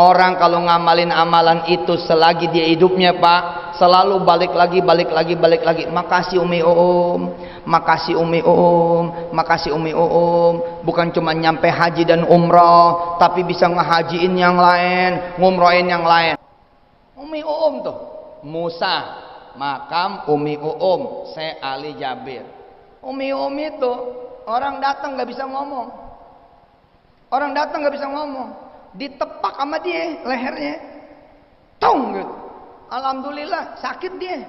Orang kalau ngamalin amalan itu selagi dia hidupnya Pak, selalu balik lagi. Makasih Umi Om, makasih Umi Om, makasih Umi Om. Bukan cuma nyampe haji dan umroh, tapi bisa ngehajiin yang lain, ngumrohin yang lain. Umi Om tuh, Musa, makam Umi Om, saya Ali Jabir. Umi Om itu orang datang nggak bisa ngomong. Orang datang nggak bisa ngomong. Ditepak sama dia lehernya, tong gitu. Alhamdulillah sakit dia.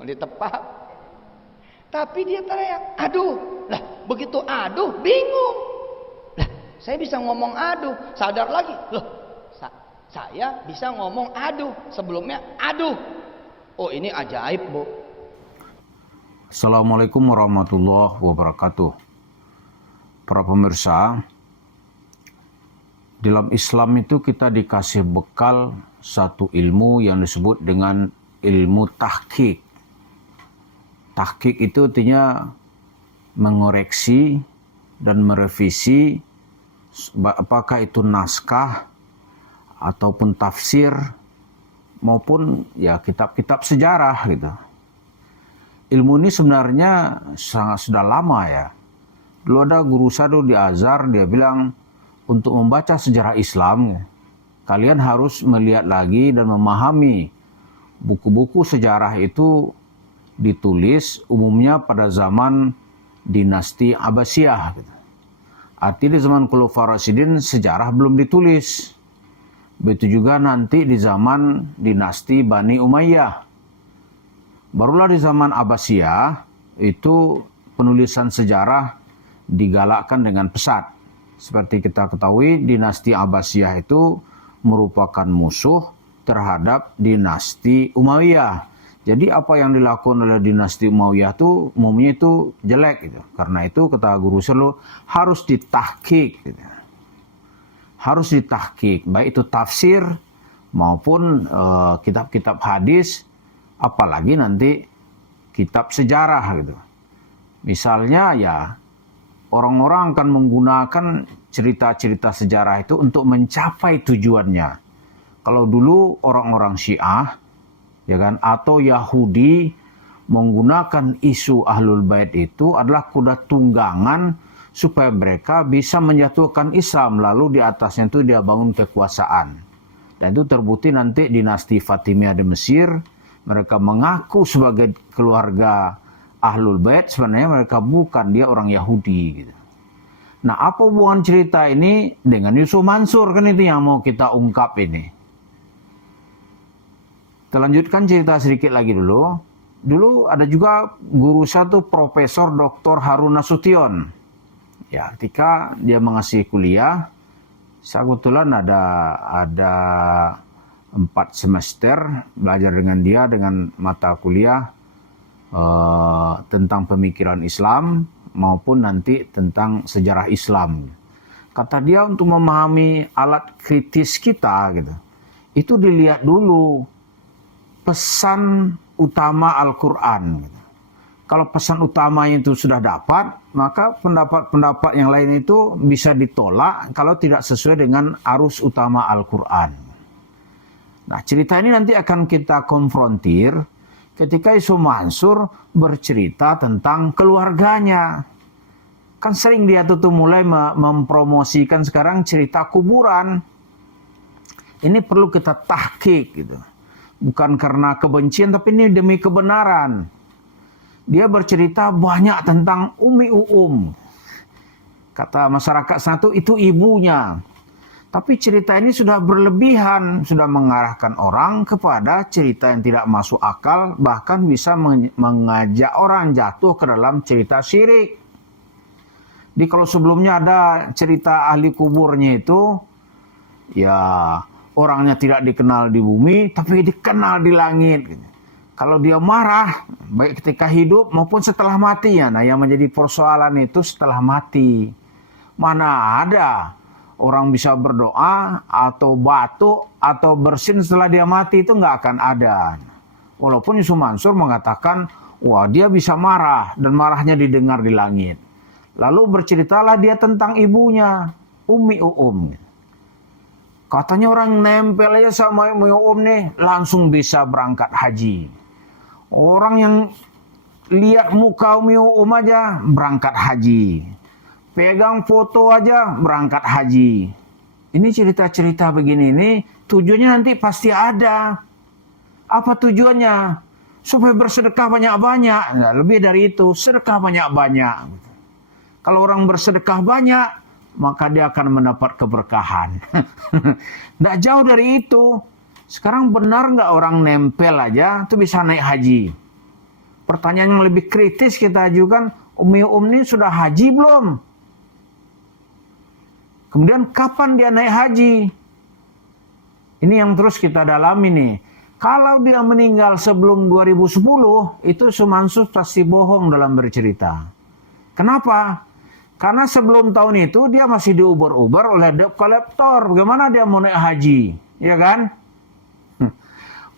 Ditepak, tapi dia teriak, aduh. Lah begitu aduh bingung. Lah saya bisa ngomong aduh, sadar lagi, loh saya bisa ngomong aduh, sebelumnya aduh. Oh ini ajaib Bu. Assalamualaikum warahmatullahi wabarakatuh. Para pemirsa, dalam Islam itu kita dikasih bekal satu ilmu yang disebut dengan ilmu tahqiq. Tahqiq itu artinya mengoreksi dan merevisi apakah itu naskah ataupun tafsir maupun ya kitab-kitab sejarah gitu. Ilmu ini sebenarnya sudah lama ya. Dulu ada guru saya di Azhar, dia bilang untuk membaca sejarah Islam, kalian harus melihat lagi dan memahami buku-buku sejarah itu ditulis umumnya pada zaman dinasti Abbasiyah. Artinya di zaman Khulafaur Rasyidin sejarah belum ditulis. Begitu juga nanti di zaman dinasti Bani Umayyah. Barulah di zaman Abbasiyah itu penulisan sejarah digalakkan dengan pesat. Seperti kita ketahui, dinasti Abbasiyah itu merupakan musuh terhadap dinasti Umayyah. Jadi apa yang dilakukan oleh dinasti Umayyah itu umumnya itu jelek gitu. Karena itu kata guru saya harus ditahqiq gitu. Harus ditahqiq, baik itu tafsir maupun kitab-kitab hadis, apalagi nanti kitab sejarah gitu. Misalnya ya orang-orang akan menggunakan cerita-cerita sejarah itu untuk mencapai tujuannya. Kalau dulu orang-orang Syiah, ya kan, atau Yahudi menggunakan isu Ahlul Bait itu adalah kuda tunggangan supaya mereka bisa menjatuhkan Islam, lalu di atasnya itu dia bangun kekuasaan. Dan itu terbukti nanti dinasti Fatimiyah di Mesir, mereka mengaku sebagai keluarga Ahlul Bait, sebenarnya mereka bukan, dia orang Yahudi gitu. Nah, apa hubungan cerita ini dengan Yusuf Mansur, kan itu yang mau kita ungkap ini. Kita lanjutkan cerita sedikit lagi dulu. Dulu ada juga guru satu Profesor Dr. Harun Nasution. Ya, ketika dia mengasih kuliah, saya kebetulan ada 4 semester belajar dengan dia dengan mata kuliah tentang pemikiran Islam maupun nanti tentang sejarah Islam. Kata dia untuk memahami alat kritis kita gitu, itu dilihat dulu pesan utama Al-Quran gitu. Kalau pesan utamanya itu sudah dapat, maka pendapat-pendapat yang lain itu bisa ditolak kalau tidak sesuai dengan arus utama Al-Quran. Nah, cerita ini nanti akan kita konfrontir ketika Yusuf Mansur bercerita tentang keluarganya. Kan sering dia tuh mulai mempromosikan sekarang cerita kuburan. Ini perlu kita tahqiq gitu. Bukan karena kebencian, tapi ini demi kebenaran. Dia bercerita banyak tentang Umi Uum. Kata masyarakat satu itu ibunya. Tapi cerita ini sudah berlebihan, sudah mengarahkan orang kepada cerita yang tidak masuk akal, bahkan bisa mengajak orang jatuh ke dalam cerita syirik. Jadi kalau sebelumnya ada cerita ahli kuburnya itu, ya orangnya tidak dikenal di bumi, tapi dikenal di langit. Kalau dia marah, baik ketika hidup maupun setelah mati, ya, nah yang menjadi persoalan itu setelah mati. Mana ada orang bisa berdoa atau batuk atau bersin setelah dia mati, itu nggak akan ada. Walaupun Yusuf Mansur mengatakan, wah dia bisa marah dan marahnya didengar di langit. Lalu berceritalah dia tentang ibunya. Umi Uum. Katanya orang nempel aja sama Umi Uum nih, langsung bisa berangkat haji. Orang yang lihat muka Umi Uum aja berangkat haji. Pegang foto aja berangkat haji. Ini cerita-cerita begini nih, tujuannya nanti pasti ada. Apa tujuannya? Supaya bersedekah banyak-banyak. Nah, lebih dari itu, sedekah banyak-banyak. Kalau orang bersedekah banyak, maka dia akan mendapat keberkahan. Tidak jauh dari itu. Sekarang benar nggak orang nempel aja itu bisa naik haji? Pertanyaan yang lebih kritis kita ajukan, Umi Uum ini sudah haji belum? Kemudian kapan dia naik haji? Ini yang terus kita dalami nih. Kalau dia meninggal sebelum 2010, itu Sumansur pasti bohong dalam bercerita. Kenapa? Karena sebelum tahun itu dia masih diuber-uber oleh debt collector. Bagaimana dia mau naik haji? Ya kan?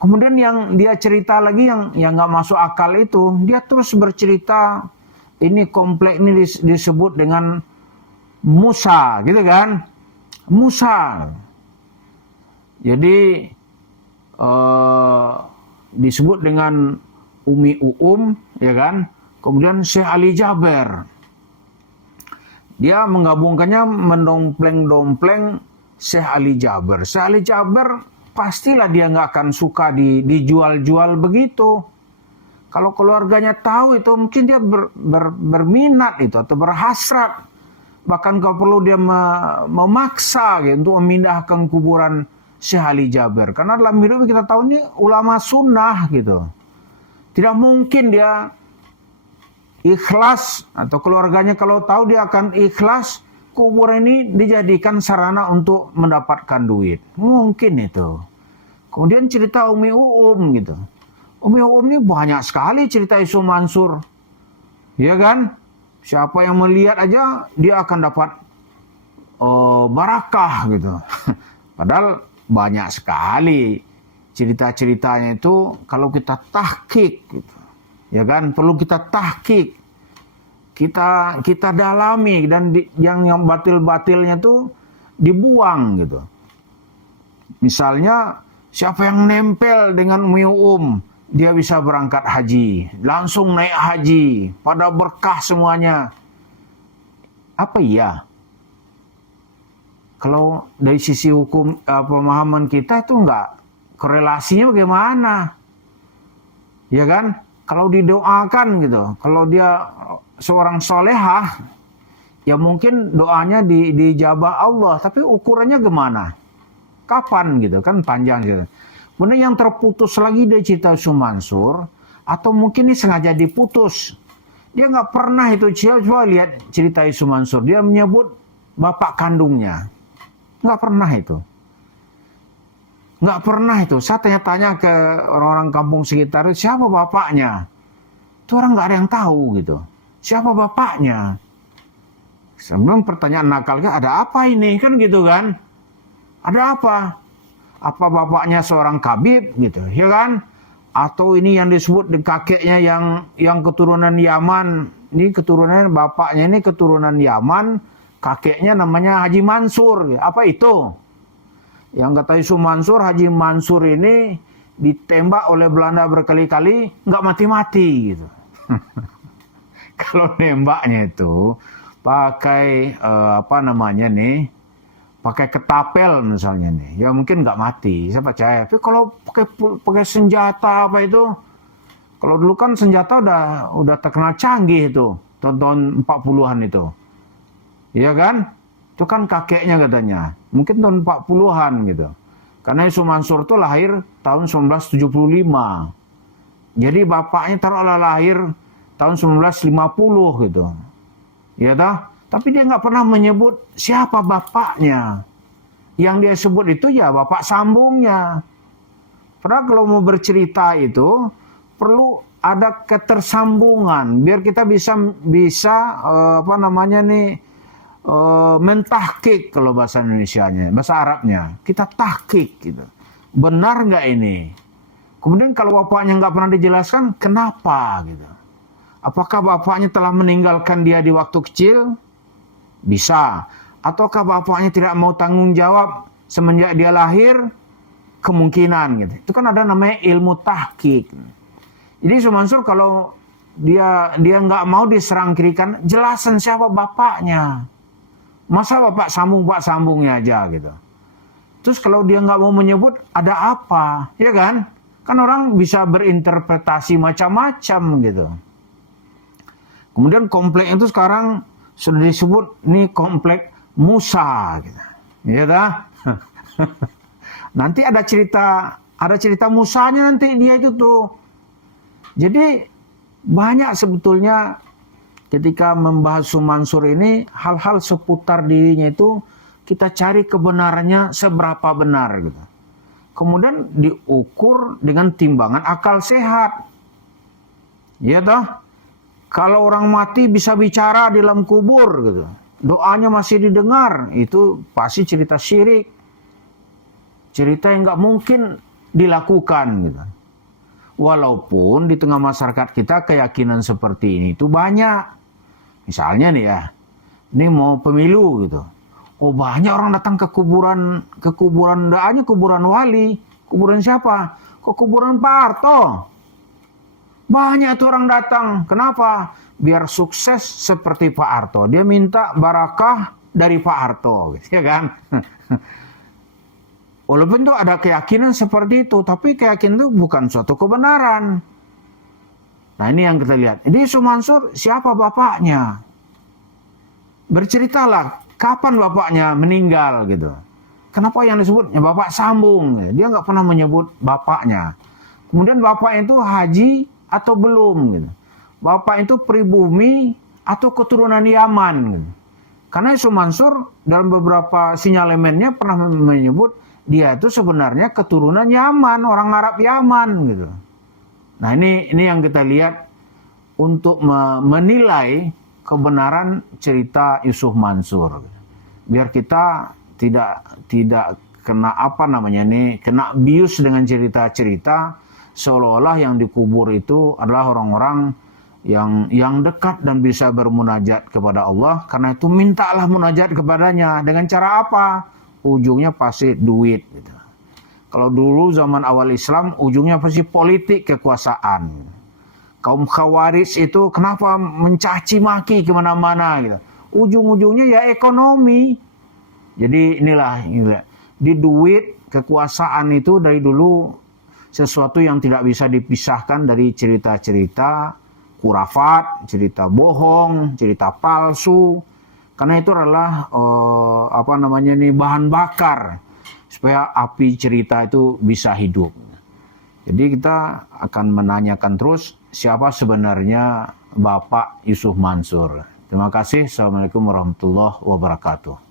Kemudian yang dia cerita lagi yang nggak masuk akal itu, dia terus bercerita, ini komplek ini disebut dengan Musa, gitu kan? Musa. Jadi disebut dengan Umi Uum, ya kan? Kemudian Syekh Ali Jaber. Dia menggabungkannya mendompleng-dompleng Syekh Ali Jaber. Syekh Ali Jaber pastilah dia nggak akan suka dijual-jual begitu. Kalau keluarganya tahu itu mungkin dia berminat itu atau berhasrat. Bahkan kalau perlu dia memaksa gitu, untuk memindahkan kuburan Syekh Ali Jaber. Karena dalam hidup kita tahu ini ulama sunnah gitu. Tidak mungkin dia ikhlas atau keluarganya kalau tahu dia akan ikhlas kuburan ini dijadikan sarana untuk mendapatkan duit. Mungkin itu. Kemudian cerita Umi Uum gitu. Umi Uum ini banyak sekali cerita Isu Mansur. Ya kan? Siapa yang melihat aja dia akan dapat barakah gitu. Padahal banyak sekali cerita-ceritanya itu kalau kita tahqiq gitu. Ya kan? Perlu kita tahqiq. Kita dalami dan yang batil-batilnya tuh dibuang gitu. Misalnya siapa yang nempel dengan Umi Uum, dia bisa berangkat haji, langsung naik haji, pada berkah semuanya. Apa iya? Kalau dari sisi hukum pemahaman kita itu enggak, korelasinya bagaimana? Ya kan? Kalau didoakan gitu, kalau dia seorang solehah, ya mungkin doanya dijabah Allah, tapi ukurannya gimana? Kapan gitu kan, panjang gitu. Kemudian yang terputus lagi dari cerita Sumansur, atau mungkin ini sengaja diputus. Dia nggak pernah itu, coba lihat cerita Sumansur, dia menyebut bapak kandungnya. Nggak pernah itu. Nggak pernah itu. Saya tanya-tanya ke orang-orang kampung sekitar, siapa bapaknya? Itu orang nggak ada yang tahu gitu. Siapa bapaknya? Sebelum pertanyaan nakalnya, ada apa ini? Kan gitu kan? Ada apa? Apa bapaknya seorang kabib gitu, ya kan? Atau ini yang disebut kakeknya yang keturunan Yaman. Ini keturunan bapaknya ini keturunan Yaman, kakeknya namanya Haji Mansur. Apa itu? Yang kata Isu Mansur, Haji Mansur ini ditembak oleh Belanda berkali-kali, nggak mati-mati gitu. Kalau nembaknya itu pakai pakai ketapel misalnya nih, ya mungkin nggak mati, saya percaya. Tapi kalau pakai senjata apa itu, kalau dulu kan senjata udah terkenal canggih itu, tahun 40-an itu, ya kan? Itu kan kakeknya katanya, mungkin tahun 40-an gitu. Karena Isu Mansur itu lahir tahun 1975, jadi bapaknya taruhlah lahir tahun 1950 gitu, ya toh? Tapi dia nggak pernah menyebut siapa bapaknya. Yang dia sebut itu ya bapak sambungnya. Padahal kalau mau bercerita itu perlu ada ketersambungan biar kita bisa mentahqiq kalau bahasa Indonesianya, bahasa Arabnya. Kita tahqiq gitu. Benar nggak ini? Kemudian kalau bapaknya nggak pernah dijelaskan, kenapa gitu? Apakah bapaknya telah meninggalkan dia di waktu kecil? Bisa. Ataukah bapaknya tidak mau tanggung jawab semenjak dia lahir? Kemungkinan gitu. Itu kan ada namanya ilmu tahqiq. Jadi Yusuf Mansur kalau dia nggak mau diserang kiri kanan, jelasin siapa bapaknya. Masa bapak sambungnya aja gitu. Terus kalau dia nggak mau menyebut, ada apa? Ya kan? Kan orang bisa berinterpretasi macam-macam gitu. Kemudian komplek itu sekarang sudah disebut nih komplek Musa gitu. Ya dah. Nanti ada cerita Musanya nanti dia itu tuh. Jadi banyak sebetulnya ketika membahas Yusuf Mansur ini hal-hal seputar dirinya itu kita cari kebenarannya seberapa benar gitu. Kemudian diukur dengan timbangan akal sehat. Ya toh? Kalau orang mati bisa bicara di dalam kubur gitu. Doanya masih didengar, itu pasti cerita syirik. Cerita yang nggak mungkin dilakukan gitu. Walaupun di tengah masyarakat kita keyakinan seperti ini itu banyak. Misalnya nih ya, ini mau pemilu gitu. Oh banyak orang datang ke kuburan doanya kuburan wali. Kuburan siapa? Ke kuburan Pak Harto. Banyak tuh orang datang. Kenapa? Biar sukses seperti Pak Harto. Dia minta barakah dari Pak Harto, gitu, ya kan? Walaupun tuh ada keyakinan seperti itu, tapi keyakinan itu bukan suatu kebenaran. Nah ini yang kita lihat. Jadi Yusuf Mansur siapa bapaknya? Berceritalah kapan bapaknya meninggal gitu. Kenapa yang disebutnya bapak sambung? Dia nggak pernah menyebut bapaknya. Kemudian bapaknya itu haji atau belum gitu. Bapak itu pribumi atau keturunan Yaman gitu. Karena Yusuf Mansur dalam beberapa sinyalemennya pernah menyebut dia itu sebenarnya keturunan Yaman, orang Arab Yaman gitu. Nah ini yang kita lihat untuk menilai kebenaran cerita Yusuf Mansur. Biar kita tidak kena kena bius dengan cerita-cerita seolah-olah yang dikubur itu adalah orang-orang yang dekat dan bisa bermunajat kepada Allah. Karena itu mintalah munajat kepadanya. Dengan cara apa? Ujungnya pasti duit gitu. Kalau dulu zaman awal Islam ujungnya pasti politik kekuasaan. Kaum Khawarij itu kenapa mencaci maki kemana-mana gitu. Ujung-ujungnya ya ekonomi. Jadi inilah di duit kekuasaan itu dari dulu sesuatu yang tidak bisa dipisahkan dari cerita-cerita khurafat, cerita bohong, cerita palsu. Karena itu adalah bahan bakar supaya api cerita itu bisa hidup. Jadi kita akan menanyakan terus siapa sebenarnya Bapak Yusuf Mansur. Terima kasih. Assalamualaikum warahmatullahi wabarakatuh.